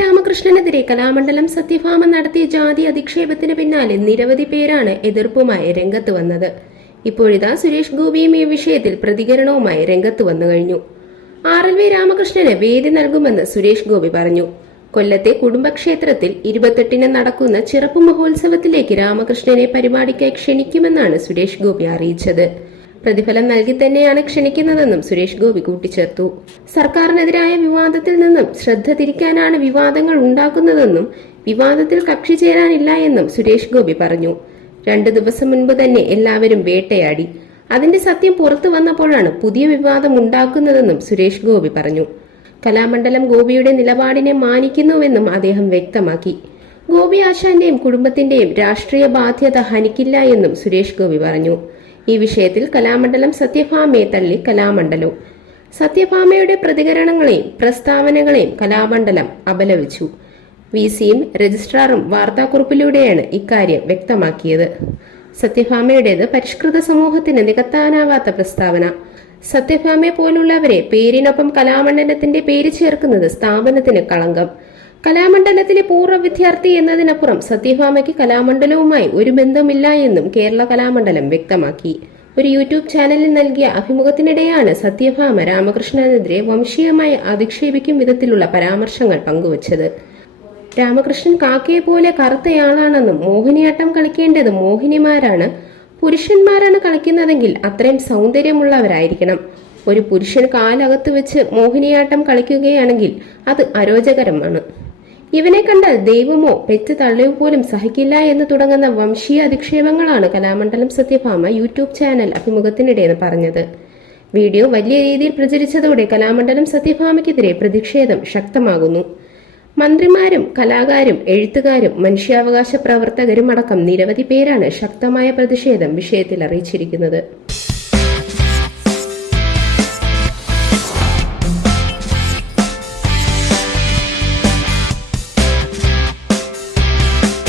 രാമകൃഷ്ണനെതിരെ കലാമണ്ഡലം സത്യഭാമ നടത്തിയ ജാതി അധിക്ഷേപത്തിന് പിന്നാലെ നിരവധി പേരാണ് എതിർപ്പുമായി രംഗത്ത് വന്നത്. ഇപ്പോഴിതാ സുരേഷ് ഗോപിയും ഈ വിഷയത്തിൽ പ്രതികരണവുമായി രംഗത്ത് വന്നു കഴിഞ്ഞു. ആർ എൽ വി രാമകൃഷ്ണന് വേദി നൽകുമെന്ന് സുരേഷ് ഗോപി പറഞ്ഞു. കൊല്ലത്തെ കുടുംബക്ഷേത്രത്തിൽ ഇരുപത്തെട്ടിന് നടക്കുന്ന ചിറപ്പ് മഹോത്സവത്തിലേക്ക് രാമകൃഷ്ണനെ പരിപാടിക്കായി ക്ഷണിക്കുമെന്നാണ് സുരേഷ് ഗോപി അറിയിച്ചത്. പ്രതിഫലം നൽകി തന്നെയാണ് ക്ഷണിക്കുന്നതെന്നും സുരേഷ് ഗോപി കൂട്ടിച്ചേർത്തു. സർക്കാരിനെതിരായ വിവാദത്തിൽ നിന്നും ശ്രദ്ധ തിരിക്കാനാണ് വിവാദങ്ങൾ ഉണ്ടാക്കുന്നതെന്നും വിവാദത്തിൽ കക്ഷി ചേരാനില്ല എന്നും സുരേഷ് ഗോപി പറഞ്ഞു. രണ്ടു ദിവസം മുൻപ് തന്നെ എല്ലാവരും വേട്ടയാടി. അതിന്റെ സത്യം പുറത്തു വന്നപ്പോഴാണ് പുതിയ വിവാദം ഉണ്ടാക്കുന്നതെന്നും സുരേഷ് ഗോപി പറഞ്ഞു. കലാമണ്ഡലം ഗോപിയുടെ നിലപാടിനെ മാനിക്കുന്നുവെന്നും അദ്ദേഹം വ്യക്തമാക്കി. ഗോപി ആശാന്റെയും കുടുംബത്തിന്റെയും രാഷ്ട്രീയ ബാധ്യത ഹനിക്കില്ല എന്നും സുരേഷ് ഗോപി പറഞ്ഞു. ഈ വിഷയത്തിൽ കലാമണ്ഡലം സത്യഭാമയെ തള്ളി കലാമണ്ഡലവും സത്യഭാമയുടെ പ്രതികരണങ്ങളെയും പ്രസ്താവനകളെയും കലാമണ്ഡലം അപലപിച്ചു. വി സിയും രജിസ്ട്രാറും വാർത്താക്കുറിപ്പിലൂടെയാണ് ഇക്കാര്യം വ്യക്തമാക്കിയത്. സത്യഭാമയുടേത് പരിഷ്കൃത സമൂഹത്തിന് നികത്താനാവാത്ത പ്രസ്താവന. സത്യഭാമയെ പോലുള്ളവരെ പേരിനൊപ്പം കലാമണ്ഡലത്തിന്റെ പേര് ചേർക്കുന്നത് സ്ഥാപനത്തിന് കളങ്കം. കലാമണ്ഡലത്തിലെ പൂർവ വിദ്യാർത്ഥി എന്നതിനപ്പുറം സത്യഭാമയ്ക്ക് കലാമണ്ഡലവുമായി ഒരു ബന്ധമില്ല എന്നും കേരള കലാമണ്ഡലം വ്യക്തമാക്കി. ഒരു യൂട്യൂബ് ചാനലിൽ നൽകിയ അഭിമുഖത്തിനിടെയാണ് സത്യഭാമ രാമകൃഷ്ണനെതിരെ വംശീയമായി അധിക്ഷേപിക്കും വിധത്തിലുള്ള പരാമർശങ്ങൾ പങ്കുവച്ചത്. രാമകൃഷ്ണൻ കാക്കയെ പോലെ കറുത്തയാളാണെന്നും മോഹിനിയാട്ടം കളിക്കേണ്ടത് മോഹിനിമാരാണ് പുരുഷന്മാരാണ് കളിക്കുന്നതെങ്കിൽ അത്രയും സൗന്ദര്യമുള്ളവരായിരിക്കണം. ഒരു പുരുഷൻ കാലകത്ത് വെച്ച് മോഹിനിയാട്ടം കളിക്കുകയാണെങ്കിൽ അത് അരോചകരമാണ്. ഇവനെ കണ്ടാൽ ദൈവമോ പെറ്റ് തള്ളിയോ പോലും സഹിക്കില്ല എന്ന് തുടങ്ങുന്ന വംശീയ അധിക്ഷേപങ്ങളാണ് കലാമണ്ഡലം സത്യഭാമ യൂട്യൂബ് ചാനൽ അഭിമുഖത്തിനിടെ പറഞ്ഞത്. വീഡിയോ വലിയ രീതിയിൽ പ്രചരിച്ചതോടെ കലാമണ്ഡലം സത്യഭാമയ്ക്കെതിരെ പ്രതിഷേധം ശക്തമാകുന്നു. മന്ത്രിമാരും കലാകാരും എഴുത്തുകാരും മനുഷ്യാവകാശ പ്രവർത്തകരും അടക്കം നിരവധി പേരാണ് ശക്തമായ പ്രതിഷേധം വിഷയത്തിൽ അറിയിച്ചിരിക്കുന്നത്.